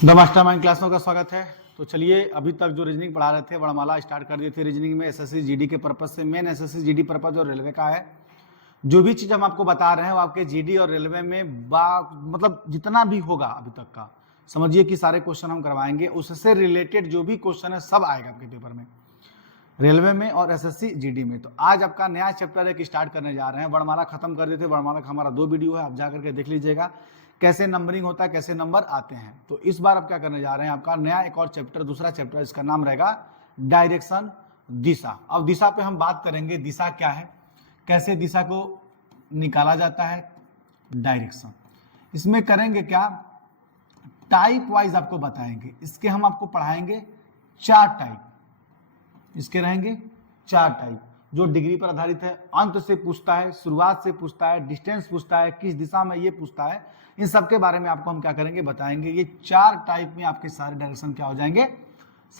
The mastermind class में का स्वागत है। तो चलिए, अभी तक जो रीजनिंग पढ़ा रहे थे वर्णमाला स्टार्ट कर दी थी। रीजनिंग में एसएससी जीडी के पर्पज से, मेन एसएससी जीडी पर्पज और रेलवे का है। जो भी चीज हम आपको बता रहे हैं वो आपके जीडी और रेलवे में मतलब जितना भी होगा अभी तक का, समझिए कि सारे क्वेश्चन हम करवाएंगे। उससे रिलेटेड जो भी क्वेश्चन है सब आएगा आपके पेपर में, रेलवे में और एसएससी जीडी में। तो आज आपका नया चैप्टर एक स्टार्ट करने जा रहे हैं। वर्णमाला खत्म कर देते, वर्णमाला का हमारा 2 वीडियो है, आप जाकर के देख लीजिएगा कैसे नंबरिंग होता है, कैसे नंबर आते हैं। तो इस बार आप क्या करने जा रहे हैं, आपका नया एक और चैप्टर, दूसरा चैप्टर, इसका नाम रहेगा डायरेक्शन, दिशा। अब दिशा पे हम बात करेंगे, दिशा क्या है, कैसे दिशा को निकाला जाता है, डायरेक्शन। इसमें करेंगे क्या, टाइप वाइज आपको बताएंगे। इसके हम आपको पढ़ाएंगे 4 टाइप, इसके रहेंगे 4 टाइप जो डिग्री पर आधारित है। अंत से पूछता है, शुरुआत से पूछता है, डिस्टेंस पूछता है, किस दिशा में ये पूछता है। इन सब के बारे में आपको हम क्या करेंगे, बताएंगे। ये 4 टाइप में आपके सारे डायरेक्शन क्या हो जाएंगे,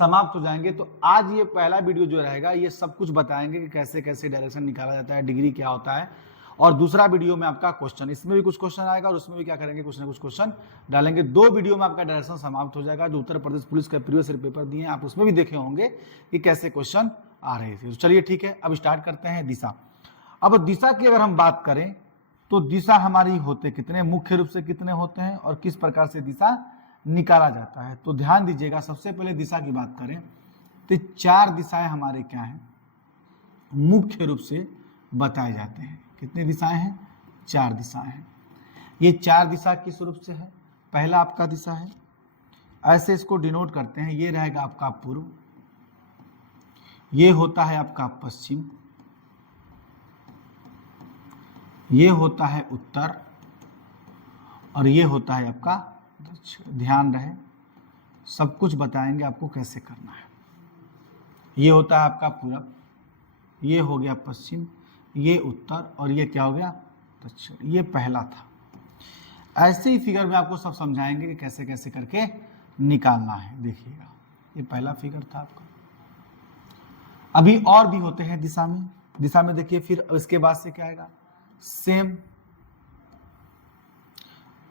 समाप्त हो जाएंगे। तो आज ये पहला वीडियो जो रहेगा ये सब कुछ बताएंगे कि कैसे कैसे डायरेक्शन निकाला जाता है, डिग्री क्या होता है। और दूसरा वीडियो में आपका क्वेश्चन, इसमें भी कुछ क्वेश्चन आएगा और उसमें भी क्या करेंगे, कुछ ना कुछ क्वेश्चन डालेंगे। 2 वीडियो में आपका डायरेक्शन समाप्त हो जाएगा। जो उत्तर प्रदेश पुलिस का प्रीवियस ईयर पेपर दिए हैं आप उसमें भी देखे होंगे कि कैसे क्वेश्चन आ रहे थे। तो चलिए ठीक है, अब स्टार्ट करते हैं दिशा। अब दिशा की अगर हम बात करें तो दिशा हमारी होते कितने, मुख्य रूप से कितने होते हैं और किस प्रकार से दिशा निकाला जाता है। तो ध्यान दीजिएगा, सबसे पहले दिशा की बात करें तो 4 दिशाएं हमारे क्या हैं, मुख्य रूप से बताए जाते हैं। कितनी दिशाएं हैं, 4 दिशाएं हैं। ये 4 दिशा किस रूप से है, पहला आपका दिशा है, ऐसे इसको डिनोट करते हैं। ये रहेगा आपका पूर्व, ये होता है आपका पश्चिम, ये होता है उत्तर और ये होता है आपका दक्षिण। ध्यान रहे, सब कुछ बताएंगे आपको कैसे करना है। ये होता है आपका पूरब, ये हो गया पश्चिम, ये उत्तर और ये क्या हो गया, दक्षिण। ये पहला था। ऐसे ही फिगर में आपको सब समझाएंगे कि कैसे कैसे करके निकालना है। देखिएगा, ये पहला फिगर था आपका। अभी और भी होते हैं दिशा में। दिशा में देखिए, फिर इसके बाद से क्या आएगा, सेम।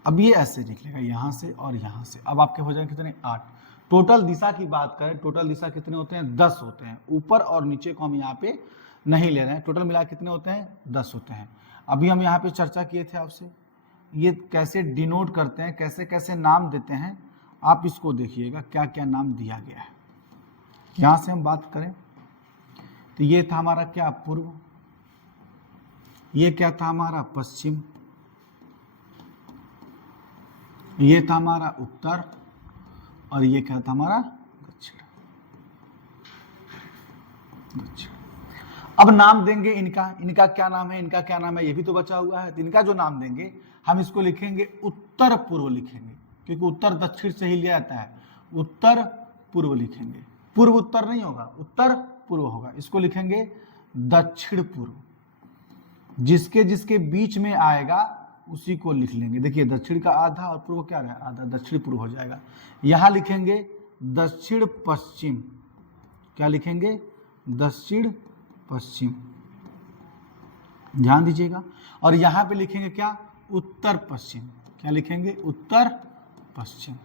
अब ये ऐसे निकलेगा, यहां से और यहां से। अब आपके हो जाएंगे कितने, 8। टोटल दिशा की बात करें, टोटल दिशा कितने होते हैं, 10 होते हैं। ऊपर और नीचे को हम यहाँ पे नहीं ले रहे हैं, टोटल मिला कितने होते हैं, 10 होते हैं। अभी हम यहाँ पे चर्चा किए थे आपसे, ये कैसे डिनोट करते हैं, कैसे कैसे नाम देते हैं। आप इसको देखिएगा क्या क्या नाम दिया गया है। यहां से हम बात करें तो ये था हमारा क्या, पूर्व, ये क्या था हमारा, पश्चिम, ये था हमारा उत्तर और ये क्या था हमारा, दक्षिण। अब नाम देंगे इनका, इनका क्या नाम है, इनका क्या नाम है, ये भी तो बचा हुआ है। तो इनका जो नाम देंगे हम इसको लिखेंगे उत्तर पूर्व लिखेंगे, क्योंकि उत्तर दक्षिण से ही लिया जाता है। उत्तर पूर्व लिखेंगे, पूर्व उत्तर नहीं होगा, उत्तर पूर्व होगा। इसको लिखेंगे दक्षिण पूर्व, जिसके जिसके बीच में आएगा उसी को लिख लेंगे। देखिए, दक्षिण का आधा और पूर्व क्या है, आधा, दक्षिण पूर्व हो जाएगा। यहां लिखेंगे दक्षिण पश्चिम, क्या लिखेंगे, दक्षिण पश्चिम, ध्यान दीजिएगा। और यहां पे लिखेंगे क्या, उत्तर पश्चिम, क्या लिखेंगे, उत्तर पश्चिम।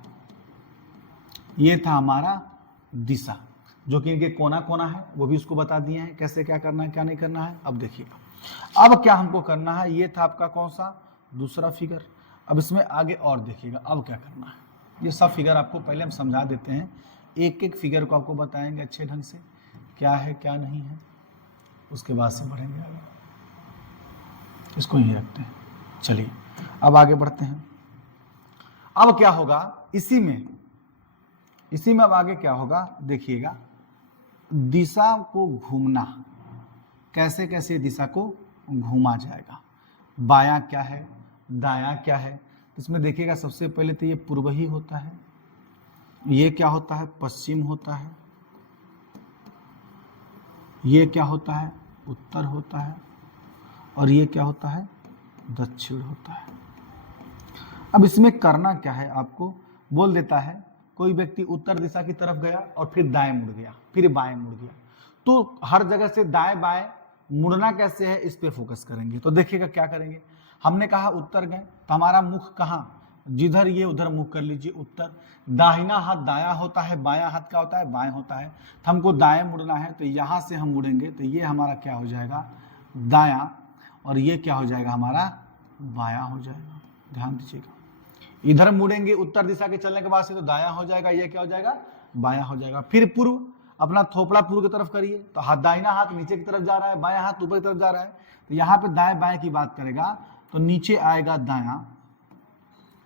ये था हमारा दिशा, जो कि इनके कोना कोना है वो भी उसको बता दिए हैं कैसे क्या करना है, क्या नहीं करना है। अब देखिएगा, अब क्या हमको करना है, ये था आपका कौन सा, दूसरा फिगर। अब इसमें आगे और देखिएगा अब क्या करना है। ये सब फिगर आपको पहले हम समझा देते हैं, एक एक फिगर को आपको बताएंगे अच्छे ढंग से क्या है क्या नहीं है, उसके बाद से बढ़ेंगे आगे। इसको यहीं रखते हैं। चलिए अब आगे बढ़ते हैं। अब क्या होगा, इसी में अब आगे क्या होगा, देखिएगा, दिशा को घूमना, कैसे कैसे दिशा को घूमा जाएगा। बायां क्या है, दायां क्या है। इसमें देखिएगा, सबसे पहले तो ये पूर्व ही होता है, ये क्या होता है, पश्चिम होता है, ये क्या होता है, उत्तर होता है और ये क्या होता है, दक्षिण होता है। अब इसमें करना क्या है, आपको बोल देता है कोई व्यक्ति उत्तर दिशा की तरफ गया और फिर दाएं मुड़ गया, फिर बाएं मुड़ गया, तो हर जगह से दाएं बाएं मुड़ना कैसे है, इस पे फोकस करेंगे। तो देखिएगा क्या करेंगे, हमने कहा उत्तर गए तो हमारा मुख कहाँ, जिधर ये उधर मुख कर लीजिए उत्तर। दाहिना हाथ दायां होता है, बायां हाथ क्या होता है, बाएं होता है। तो हमको दाएं मुड़ना है, तो यहां से हम मुड़ेंगे तो ये हमारा क्या हो जाएगा, दायां, और ये क्या हो जाएगा हमारा, बायां हो जाएगा। ध्यान दीजिएगा, इधर मुड़ेंगे उत्तर दिशा के चलने के बाद से तो दायां हो जाएगा, ये क्या हो जाएगा, बायां हो जाएगा। फिर पूर्व, अपना थोपड़ा पूर्व की तरफ करिए, तो हाथ दाहिना हाथ नीचे की तरफ जा रहा है, बायां हाथ ऊपर की तरफ जा रहा है। तो यहाँ पे दाएं बाएं की बात करेगा तो नीचे आएगा दायां,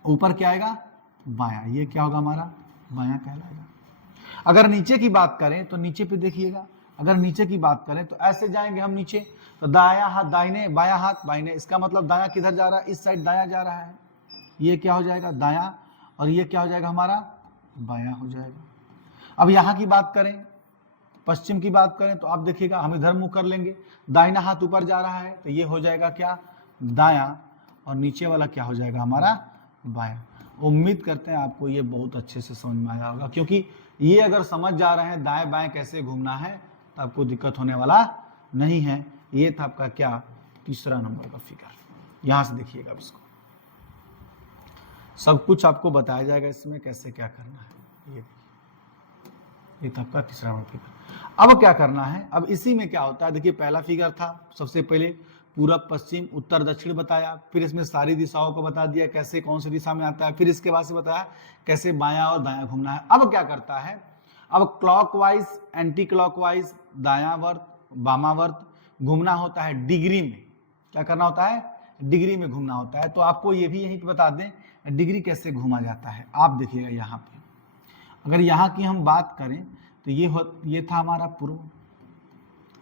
ऊपर क्या आएगा, बायां, ये क्या होगा हमारा, बायां कहलाएगा। अगर नीचे की बात करें तो नीचे पे देखिएगा, अगर नीचे की बात करें तो ऐसे जाएंगे हम नीचे, तो दायां हाथ दाहिने, बायां हाथ बाहिने, इसका मतलब दायां किधर जा रहा है, इस साइड दायां जा रहा है, ये क्या हो जाएगा दायां, और ये क्या हो जाएगा हमारा, बायां हो जाएगा। अब यहाँ की बात करें, पश्चिम की बात करें, तो आप देखिएगा हम इधर मुंह कर लेंगे, दाहिना हाथ ऊपर जा रहा है तो ये हो जाएगा क्या, दायां, और नीचे वाला क्या हो जाएगा हमारा, बायां। उम्मीद करते हैं आपको ये बहुत अच्छे से समझ में आया होगा, क्योंकि ये अगर समझ जा रहे हैं दाएं बाएं कैसे घूमना है तो आपको दिक्कत होने वाला नहीं है। ये था आपका क्या, तीसरा नंबर का फिगर। यहां से देखिएगा, इसको सब कुछ आपको बताया जाएगा इसमें कैसे क्या करना है। ये था आपका तीसरा नंबर फिगर। अब क्या करना है, अब इसी में क्या होता है, देखिए पहला फिगर था, सबसे पहले पूरब पश्चिम उत्तर दक्षिण बताया, फिर इसमें सारी दिशाओं को बता दिया कैसे कौन सी दिशा में आता है, फिर इसके बाद से बताया कैसे बायां और दायां घूमना है। अब क्या करता है, अब क्लॉकवाइज एंटी क्लॉकवाइज, दायावर्त वामावर्त घूमना होता है डिग्री में। क्या करना होता है, डिग्री में घूमना होता है। तो आपको ये भी यहीं पे बता दें डिग्री कैसे घूमा जाता है। आप देखिएगा यहाँ पे, अगर यहाँ की हम बात करें तो ये था हमारा पूर्व,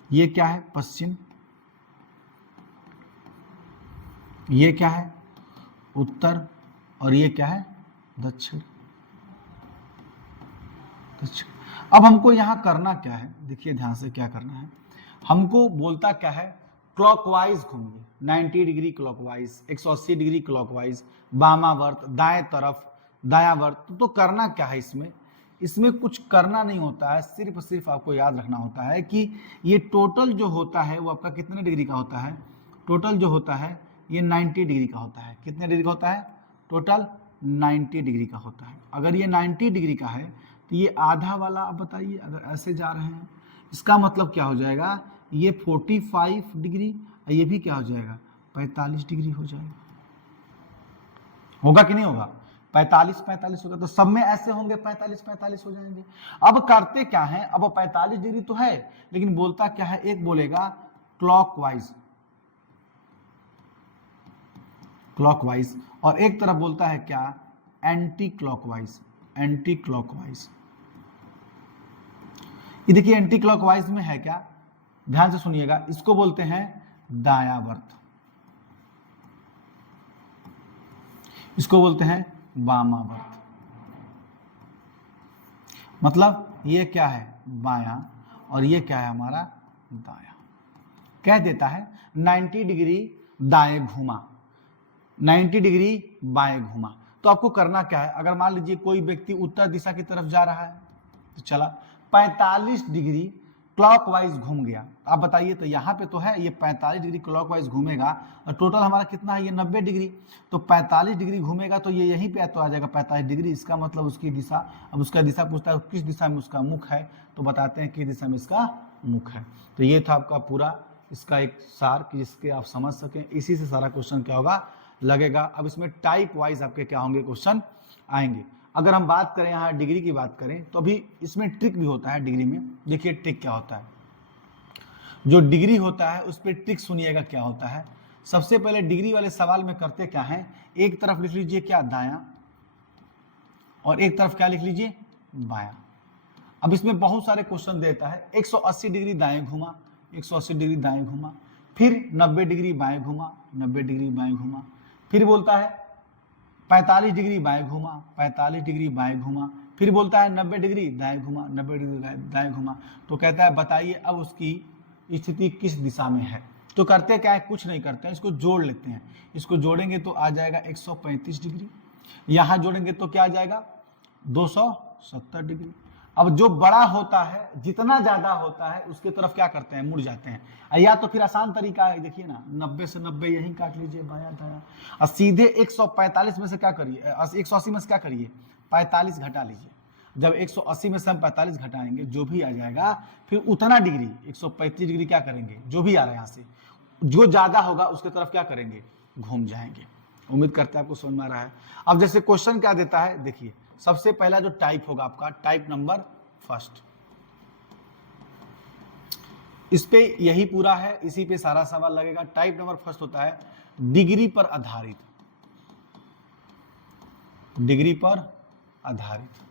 ये क्या है पश्चिम, ये क्या है उत्तर, और ये क्या है दक्षिण। अब हमको यहाँ करना क्या है, देखिए ध्यान से क्या करना है, हमको बोलता क्या है, क्लॉकवाइज घूमिए, 90 डिग्री क्लॉकवाइज, 180 डिग्री क्लॉकवाइज, वामावर्त दाएं तरफ, दायावर्त। तो करना क्या है इसमें कुछ करना नहीं होता है, सिर्फ आपको याद रखना होता है कि ये टोटल जो होता है वो आपका कितने डिग्री का होता है, टोटल जो होता है ये 90 डिग्री का होता है। कितने डिग्री का होता है, टोटल 90 डिग्री का होता है। अगर ये 90 डिग्री का है तो ये आधा वाला, आप बताइए अगर ऐसे जा रहे हैं, इसका मतलब क्या हो जाएगा, ये 45 डिग्री, ये भी क्या हो जाएगा 45 डिग्री हो जाएगा। होगा कि नहीं होगा, 45 होगा, तो सब में ऐसे होंगे 45 हो जाएंगे। अब करते क्या है, अब 45 डिग्री तो है लेकिन बोलता क्या है, एक बोलेगा क्लॉकवाइज और एक तरफ बोलता है क्या, एंटी क्लॉकवाइज। ये देखिए एंटी क्लॉकवाइज में है क्या, ध्यान से सुनिएगा, इसको बोलते हैं दायावर्त, इसको बोलते हैं वामावर्त। मतलब ये क्या है बायां और ये क्या है हमारा दायां। कह देता है 90 डिग्री दाएं घुमा, 90 डिग्री बाएं घुमा। तो आपको करना क्या है, अगर मान लीजिए कोई व्यक्ति उत्तर दिशा की तरफ जा रहा है तो चला 45 डिग्री क्लॉकवाइज घूम गया। आप बताइए, तो यहाँ पे तो है ये 45 डिग्री क्लॉकवाइज घूमेगा और टोटल हमारा कितना है, ये 90 डिग्री। तो 45 डिग्री घूमेगा तो ये यहीं पे तो आ जाएगा 45 डिग्री। इसका मतलब उसकी दिशा, अब उसका दिशा पूछता है किस दिशा में उसका मुख है, तो बताते हैं किस दिशा में इसका मुख है। तो ये था आपका पूरा इसका एक सार कि जिसके आप समझ सकें। इसी से सारा क्वेश्चन क्या होगा लगेगा। अब इसमें टाइप वाइज आपके क्या होंगे क्वेश्चन आएंगे। अगर हम बात करें यहाँ डिग्री की बात करें तो अभी इसमें ट्रिक भी होता है डिग्री में। देखिए ट्रिक क्या होता है, जो डिग्री होता है उस पर ट्रिक सुनिएगा क्या होता है। सबसे पहले डिग्री वाले सवाल में करते क्या है, एक तरफ लिख लीजिए क्या दायां और एक तरफ क्या लिख लीजिए बायां। अब इसमें बहुत सारे क्वेश्चन देता है, 180 डिग्री दाएं घुमा, 180 डिग्री दाएं घुमा, फिर 90 डिग्री बाएं घुमा, 90 डिग्री बाएं घुमा, फिर बोलता है 45 डिग्री बाएं घुमा, 45 डिग्री बाएं घुमा, फिर बोलता है 90 डिग्री दाएं घुमा, 90 डिग्री दाएं घुमा। तो कहता है बताइए अब उसकी स्थिति किस दिशा में है। तो करते क्या है, कुछ नहीं करते हैं, इसको जोड़ लेते हैं। इसको जोड़ेंगे तो आ जाएगा 135 डिग्री, यहाँ जोड़ेंगे तो क्या आ जाएगा 270 डिग्री। अब जो बड़ा होता है, जितना ज्यादा होता है उसके तरफ क्या करते हैं, मुड़ जाते हैं। या तो फिर आसान तरीका है, देखिए ना, 90 से 90 यहीं काट लीजिए, बाया दाया, और सीधे 145 में से क्या करिए, 180 में से क्या करिए, 45 घटा लीजिए। जब 180 में से हम 45 घटाएंगे, जो भी आ जाएगा फिर उतना डिग्री 135 डिग्री क्या करेंगे, जो भी आ रहा है यहाँ से, जो ज्यादा होगा उसके तरफ क्या करेंगे, घूम जाएंगे। उम्मीद करते हैं आपको समझ में आ रहा है। अब जैसे क्वेश्चन क्या देता है, देखिए सबसे पहला जो टाइप होगा आपका, टाइप नंबर फर्स्ट, इस पे यही पूरा है, इसी पे सारा सवाल लगेगा। टाइप नंबर फर्स्ट होता है डिग्री पर आधारित, डिग्री पर आधारित,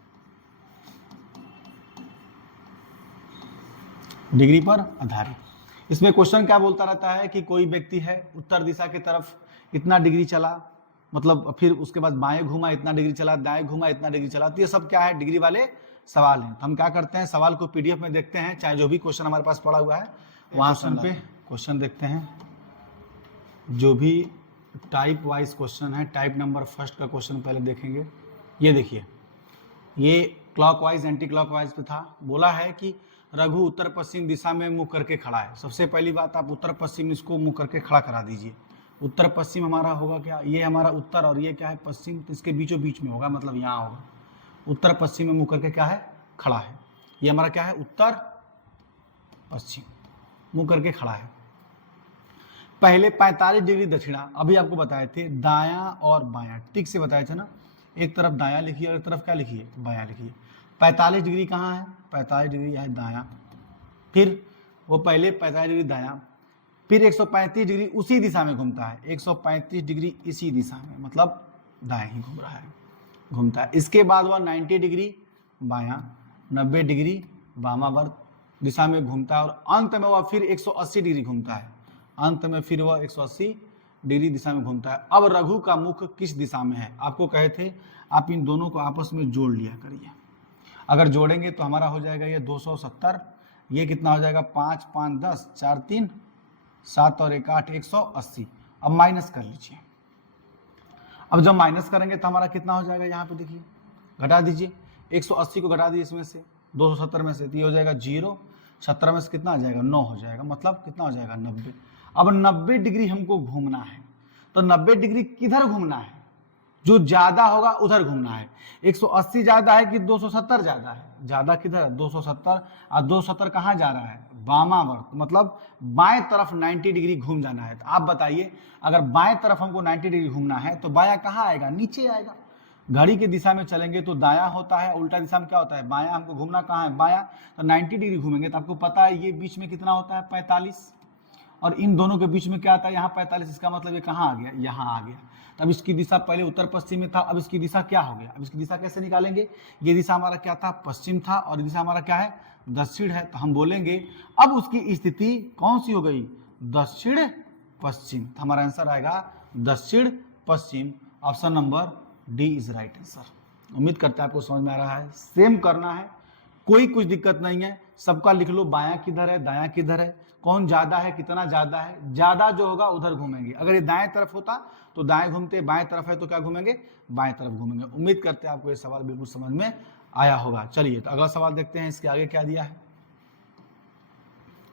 डिग्री पर आधारित। इसमें क्वेश्चन क्या बोलता रहता है कि कोई व्यक्ति है, उत्तर दिशा की तरफ इतना डिग्री चला, मतलब फिर उसके बाद बाएं घुमा इतना डिग्री चला, दाएं घुमा इतना डिग्री चला, तो ये सब क्या है, डिग्री वाले सवाल हैं। तो हम क्या करते हैं, सवाल को पीडीएफ में देखते हैं, चाहे जो भी क्वेश्चन हमारे पास पड़ा हुआ है वहां पे क्वेश्चन देखते हैं। जो भी टाइप वाइज क्वेश्चन है, टाइप नंबर फर्स्ट का क्वेश्चन पहले देखेंगे। ये देखिए, ये क्लॉकवाइज एंटी क्लॉकवाइज पे था। बोला है कि रघु उत्तर पश्चिम दिशा में मुंह करके खड़ा है। सबसे पहली बात, आप उत्तर पश्चिम इसको मुंह करके खड़ा करा दीजिए। उत्तर पश्चिम हमारा होगा क्या, ये हमारा उत्तर और ये क्या है पश्चिम, तो इसके बीचों बीच में होगा, मतलब यहाँ होगा। उत्तर पश्चिम में मुंह करके क्या है, खड़ा है। ये हमारा क्या है, उत्तर पश्चिम मुंह करके खड़ा है। पहले 45 डिग्री दक्षिणा, अभी आपको बताए थे दायां और बायां, ठीक से बताए थे ना, एक तरफ दायां लिखिए और एक तरफ क्या लिखिए, बायां लिखिए। 45 डिग्री कहाँ है, 45 डिग्री है दायां, फिर वो पहले 45 डिग्री दायां, फिर 135 डिग्री उसी दिशा में घूमता है, 135 डिग्री इसी दिशा में, मतलब दाएं ही घूम रहा है, घूमता है। इसके बाद वह 90 डिग्री बायां, 90 डिग्री वामावर्त दिशा में घूमता है, और अंत में वह फिर 180 डिग्री घूमता है, अंत में फिर वह 180 डिग्री दिशा में घूमता है। अब रघु का मुख किस दिशा में है, आपको कहे थे आप इन दोनों को आपस में जोड़ लिया करिए। अगर जोड़ेंगे तो हमारा हो जाएगा ये 270, ये कितना हो जाएगा 5 5 10 4 3 7 और 1 8, 180। अब माइनस कर लीजिए। अब जब माइनस करेंगे तो हमारा कितना हो जाएगा, यहाँ पे देखिए, घटा दीजिए, 180 को घटा दीजिए इसमें से 270 में से, तो ये हो जाएगा 0, 70 में से कितना आ जाएगा, 9 हो जाएगा, मतलब कितना हो जाएगा 90। अब 90 डिग्री हमको घूमना है, तो 90 डिग्री किधर घूमना है, जो ज्यादा होगा उधर घूमना है। 180 ज्यादा है कि 270 ज्यादा है, ज्यादा किधर है 270, और 270 कहाँ जा रहा है, वामावर्त, मतलब बाएं तरफ 90 डिग्री घूम जाना है। तो आप बताइए, अगर बाएं तरफ हमको 90 डिग्री घूमना है तो बायां कहाँ आएगा, नीचे आएगा। घड़ी की दिशा में चलेंगे तो दायां होता है, उल्टा दिशा में क्या होता है, बायां। हमको घूमना कहाँ है, बायां, तो 90 डिग्री घूमेंगे तो आपको पता है ये बीच में कितना होता है 45, और इन दोनों के बीच में क्या आता है यहाँ 45, इसका मतलब ये कहाँ आ गया, यहाँ आ गया। तब इसकी दिशा पहले उत्तर पश्चिम में था, अब इसकी दिशा क्या हो गया, अब इसकी दिशा कैसे निकालेंगे, ये दिशा हमारा क्या था, पश्चिम था, और दिशा हमारा क्या है, दक्षिण है। तो हम बोलेंगे अब उसकी स्थिति कौन सी हो गई, दक्षिण पश्चिम। तो हमारा आंसर आएगा दक्षिण पश्चिम, option number D is right answer. उम्मीद करते हैं आपको समझ में आ रहा है। सेम करना है, कोई कुछ दिक्कत नहीं है, सबका लिख लो, बायां किधर है दायां किधर है, कौन ज्यादा है कितना ज्यादा है, ज्यादा जो होगा उधर घूमेंगे। अगर ये दाएं तरफ होता तो दाएं घूमते, बाएं तरफ है तो क्या घूमेंगे, बाएं तरफ घूमेंगे। उम्मीद करते हैं आपको ये सवाल बिल्कुल समझ में आया होगा। चलिए तो अगला सवाल देखते हैं, इसके आगे क्या दिया है।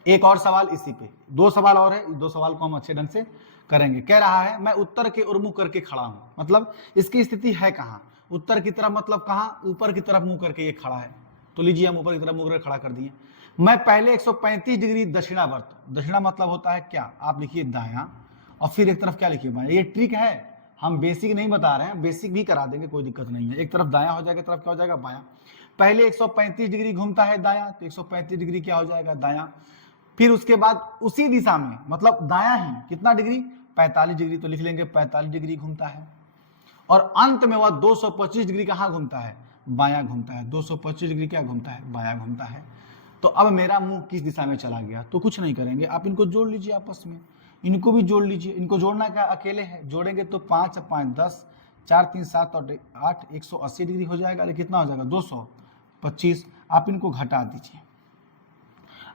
एक और सवाल इसी पे, 2 सवाल और है, 2 सवाल को हम अच्छे ढंग से करेंगे। कह रहा है मैं उत्तर के ओर मुंह करके खड़ा हूं, मतलब इसकी स्थिति है कहाँ, उत्तर की तरफ, मतलब कहाँ, ऊपर की तरफ मुंह करके ये खड़ा है। तो लीजिए हम ऊपर की तरफ मुंह करके खड़ा कर दिए। मैं पहले 135 डिग्री दक्षिणावर्त, दक्षिणा मतलब होता है क्या, आप लिखिए दायां, और फिर एक तरफ क्या लिखिए बायां। ये ट्रिक है, हम बेसिक नहीं बता रहे हैं, बेसिक भी करा देंगे, कोई दिक्कत नहीं है। एक तरफ दायां हो जाएगा, एक तरफ क्या हो जाएगा, बायां। पहले 135 डिग्री घूमता है दायां, तो 135 डिग्री क्या हो जाएगा, दायां। फिर उसके बाद उसी दिशा में, मतलब दायां ही, कितना डिग्री, 45 डिग्री, तो लिख लेंगे 45 डिग्री घूमता है। और अंत में वह 225 डिग्री कहाँ घूमता है, बायां घूमता है। 225 डिग्री क्या घूमता है, बायां घूमता है। तो अब मेरा मुंह किस दिशा में चला गया, तो कुछ नहीं करेंगे, आप इनको जोड़ लीजिए आपस में, इनको भी जोड़ लीजिए। इनको जोड़ना क्या अकेले है, जोड़ेंगे तो 5 5 10 4 3 7 और 8, 180 डिग्री हो जाएगा। अरे कितना हो जाएगा, 225। आप इनको घटा दीजिए,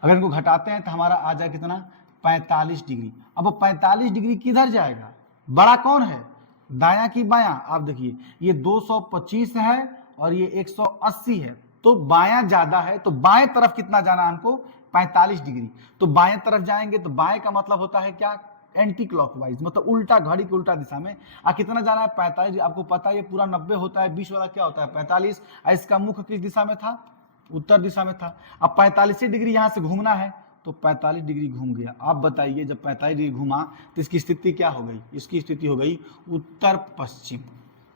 अगर इनको घटाते हैं तो हमारा आ जाए कितना, 45 डिग्री। अब 45 डिग्री किधर जाएगा, बड़ा कौन है, दायां की बायां। आप देखिए ये 225 है और ये 180 है, तो बायां ज्यादा है, तो बाएं तरफ कितना जाना है हमको, 45 डिग्री। तो बाएं तरफ जाएंगे तो बाएं का मतलब होता है क्या, एंटी क्लॉकवाइज, मतलब उल्टा, घड़ी के उल्टा दिशा में। कितना जाना है, 45। आपको पता है ये पूरा 90 होता है, 20 वाला क्या होता है 45। इसका मुख किस दिशा में था, उत्तर दिशा में था। अब 45 डिग्री यहां से घूमना है, तो 45 डिग्री घूम गया। आप बताइए जब 45 डिग्री घूमा तो इसकी स्थिति क्या हो गई, इसकी स्थिति हो गई उत्तर पश्चिम।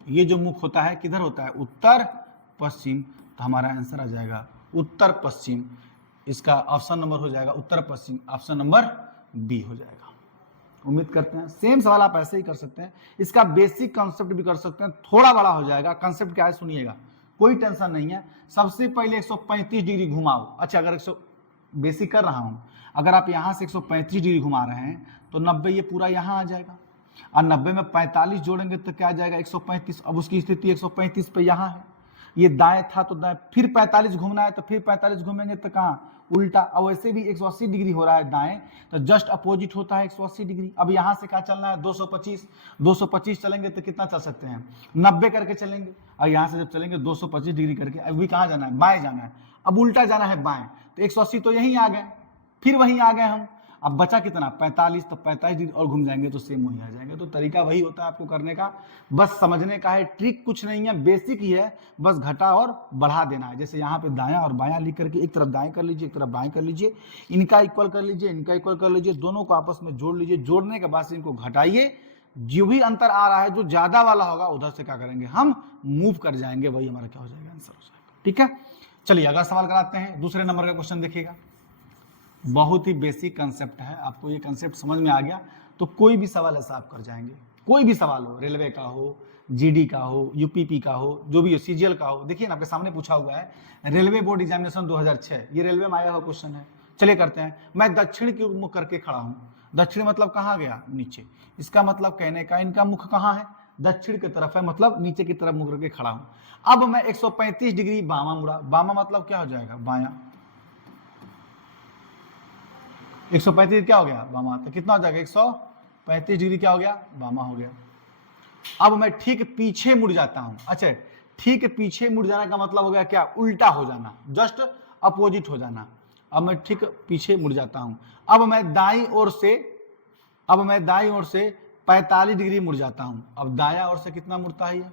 ये जो मुख होता है किधर होता है, उत्तर पश्चिम। तो हमारा आंसर आ जाएगा उत्तर पश्चिम। इसका ऑप्शन नंबर हो जाएगा उत्तर पश्चिम, ऑप्शन नंबर बी हो जाएगा। उम्मीद करते हैं सेम सवाल आप ऐसे ही कर सकते हैं, इसका बेसिक कॉन्सेप्ट भी कर सकते हैं, थोड़ा बड़ा हो जाएगा। कॉन्सेप्ट क्या है सुनिएगा, कोई टेंशन नहीं है। सबसे पहले 135 डिग्री घुमाओ। अच्छा, अगर 100 बेसिक कर रहा हूं, अगर आप यहां से 135 डिग्री घुमा रहे हैं तो 90 ये पूरा यहां आ जाएगा, और 90 में 45 जोड़ेंगे तो क्या आ जाएगा 135। अब उसकी स्थिति 135 पे यहाँ है, ये दाएं था तो दाएं, फिर 45 घूमना है तो फिर 45 घूमेंगे तो कहाँ, उल्टा। अब वैसे भी 180 डिग्री हो रहा है दाएं, तो जस्ट अपोजिट होता है 180 डिग्री। अब यहाँ से क्या चलना है 225, 225 चलेंगे तो कितना चल सकते हैं 90 करके चलेंगे। और यहाँ से जब चलेंगे 225 डिग्री करके, अभी कहाँ जाना है, बाएं जाना है। अब उल्टा जाना है बाएं, तो 180 तो यहीं आ गए, फिर वहीं आ गए हम। अब बचा कितना 45, तो 45 डिग्री और घूम जाएंगे तो सेम वही आ जाएंगे। तो तरीका वही होता है आपको करने का, बस समझने का है, ट्रिक कुछ नहीं है, बेसिक ही है, बस घटा और बढ़ा देना है। जैसे यहाँ पे दायां और बायां लिख करके एक तरफ दाएं कर लीजिए, एक तरफ बाएं कर लीजिए, इनका इक्वल कर लीजिए, इनका इक्वल कर लीजिए, दोनों को आपस में जोड़ लीजिए। जोड़ने के बाद से इनको घटाइए, जो भी अंतर आ रहा है जो ज्यादा वाला होगा उधर से क्या करेंगे हम मूव कर जाएंगे, वही हमारा क्या हो जाएगा, आंसर हो जाएगा। ठीक है, चलिए अगला सवाल कराते हैं। दूसरे नंबर का क्वेश्चन देखिएगा, बहुत ही बेसिक कंसेप्ट है। आपको ये कंसेप्ट समझ में आ गया तो कोई भी सवाल ऐसा आप कर जाएंगे, कोई भी सवाल हो, रेलवे का हो, जीडी का हो, यूपीपी का हो, जो भी हो, सीजीएल का हो। देखिए ना आपके सामने पूछा हुआ है रेलवे बोर्ड एग्जामिनेशन 2006, ये रेलवे में आया हुआ क्वेश्चन है। चलिए करते हैं। मैं दक्षिण की मुख करके खड़ा हूँ, दक्षिण मतलब कहाँ गया, नीचे। इसका मतलब कहने का इनका मुख कहाँ है, दक्षिण की तरफ है, मतलब नीचे की तरफ मुख करके खड़ा हूँ। अब मैं 135 डिग्री बामा मुड़ा, बामा मतलब क्या हो जाएगा, बाया। 135 क्या हो गया, बामा, तो कितना हो जाएगा 135 डिग्री क्या हो गया, बामा हो गया। अब मैं ठीक पीछे मुड़ जाता हूं। अच्छा, ठीक पीछे मुड़ जाना का मतलब हो गया क्या, उल्टा हो जाना, जस्ट अपोजिट हो जाना। अब मैं ठीक पीछे मुड़ जाता हूं। अब मैं दाईं ओर से 45 डिग्री मुड़ जाता हूं। अब दायां ओर से कितना मुड़ता है ये,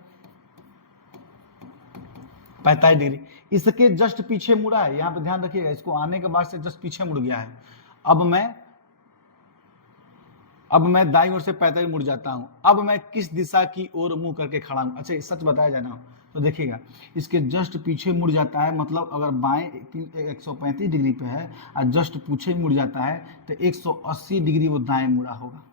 45 डिग्री। इसके जस्ट पीछे मुड़ा है, यहां पे ध्यान रखिएगा, इसको आने के बाद से जस्ट पीछे मुड़ गया है। अब मैं दाईं ओर से 45 मुड़ जाता हूं। अब मैं किस दिशा की ओर मुंह करके खड़ा हूं। अच्छा, सच बताया जाना तो देखिएगा, इसके जस्ट पीछे मुड़ जाता है, मतलब अगर बाएं 135 डिग्री पे है और जस्ट पीछे मुड़ जाता है तो 180 डिग्री वो दाएं मुड़ा होगा,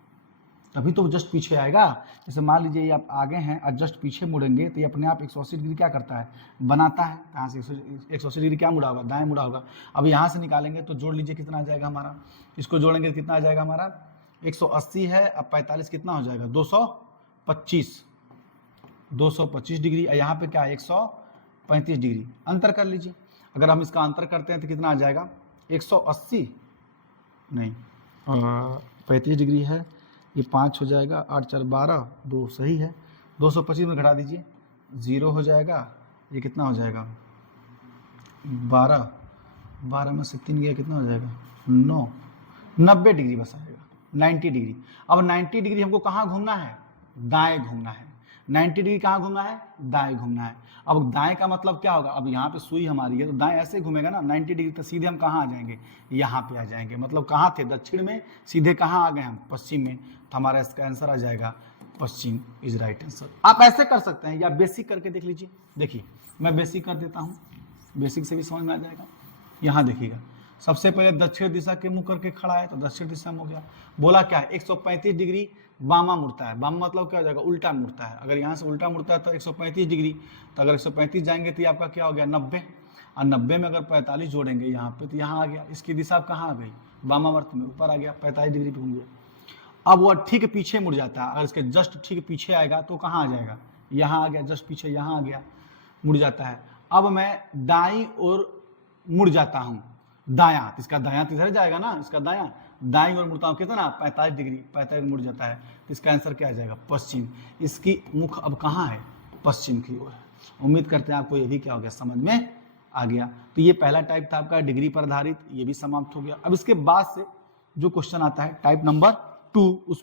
तभी तो जस्ट पीछे आएगा। जैसे मान लीजिए ये आप आगे हैं और जस्ट पीछे मुड़ेंगे तो ये अपने आप 180 डिग्री क्या करता है, बनाता है। कहाँ से 180 डिग्री क्या मुड़ा होगा, दाएं मुड़ा होगा। अब यहाँ से निकालेंगे तो जोड़ लीजिए कितना आ जाएगा हमारा, इसको जोड़ेंगे कितना आ जाएगा हमारा, 180 है, अब 45 कितना हो जाएगा 225 डिग्री। यहाँ पे क्या है 135 डिग्री, अंतर कर लीजिए। अगर हम इसका अंतर करते हैं तो कितना आ जाएगा 180 नहीं 35 डिग्री है, ये 5 हो जाएगा, 8 4 12, 2 सही है, 225 में घटा दीजिए 0 हो जाएगा। ये कितना हो जाएगा 12, 12 में से 3 गया कितना हो जाएगा 9, 90 डिग्री बस आएगा, 90 डिग्री। अब 90 डिग्री हमको कहाँ घूमना है, दाएं घूमना है। 90 डिग्री कहाँ घूमना है, दाएं घूमना है। अब दाएं का मतलब क्या होगा, अब यहाँ पे सुई हमारी है तो दाएं ऐसे घूमेगा ना 90 डिग्री, तो सीधे हम कहाँ आ जाएंगे, यहाँ पे आ जाएंगे। मतलब कहाँ थे, दक्षिण में, सीधे कहाँ आ गए हम, पश्चिम में। तो हमारा इसका आंसर आ जाएगा पश्चिम इज राइट आंसर। आप ऐसे कर सकते हैं या बेसिक करके देख लीजिए। देखिए मैं बेसिक कर देता हूँ, बेसिक से भी समझ में आ जाएगा। यहाँ देखिएगा, सबसे पहले दक्षिण दिशा के मुंह करके खड़ा है तो दक्षिण दिशा में हो गया। बोला क्या है 135 डिग्री बामा मुड़ता है, बामा मतलब क्या हो जाएगा, उल्टा मुड़ता है। अगर यहाँ से उल्टा मुड़ता है तो 135 डिग्री, तो अगर 135 जाएंगे तो आपका क्या हो गया 90, और 90 में अगर 45 जोड़ेंगे यहाँ पे तो यहाँ आ गया। इसकी दिशा कहाँ आ गई, वामावर्त में, ऊपर आ गया, 45 डिग्री पे घूम गया। अब वह ठीक पीछे मुड़ जाता है, अगर इसके जस्ट ठीक पीछे आएगा तो कहाँ आ जाएगा, यहाँ आ गया, जस्ट पीछे यहाँ आ गया, मुड़ जाता है। अब मैं दाईं ओर मुड़ जाता हूँ, दायां, इसका दायां तो इधर जाएगा ना, इसका दायां, दाईं ओर मुड़ता हूँ कितना 45 डिग्री, 45 मुड़ जाता है, तो इसका आंसर क्या आ जाएगा पश्चिम। इसकी मुख अब कहाँ है, पश्चिम की ओर है। उम्मीद करते हैं आपको ये भी क्या हो गया, समझ में आ गया। तो ये पहला टाइप था आपका डिग्री पर आधारित, ये भी समाप्त हो गया। अब इसके बाद से जो क्वेश्चन आता है टाइप नंबर 2, उस